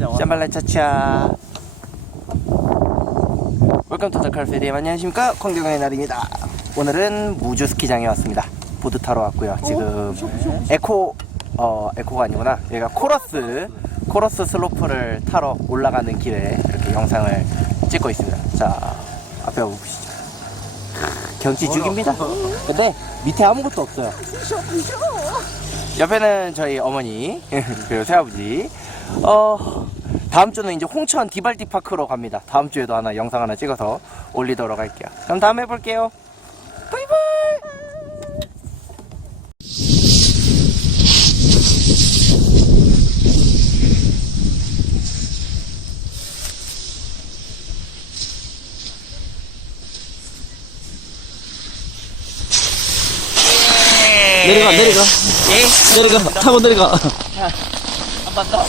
짬발라 차차. 웰컴 투 더칼 페디엠 안녕하십니까? 광대광의 날입니다. 오늘은 무주 스키장에 왔습니다. 보드 타러 왔고요. 지금 에코 어 에코가 아니구나. 여기가 코러스 코러스 슬로프를 타러 올라가는 길에 이렇게 영상을 찍고 있습니다. 자 앞에 보시죠. 경치 죽입니다. 근데 밑에 아무것도 없어요. 옆에는 저희 어머니 그리고 새아버지. 어 다음 주는 이제 홍천 디발디 파크로 갑니다. 다음 주에도 하나 영상 하나 찍어서 올리도록 할게요. 그럼 다음에 볼게요. 바이바이 내려가 내려가. 예? 내려가. 타고 내려가. 한 번 더.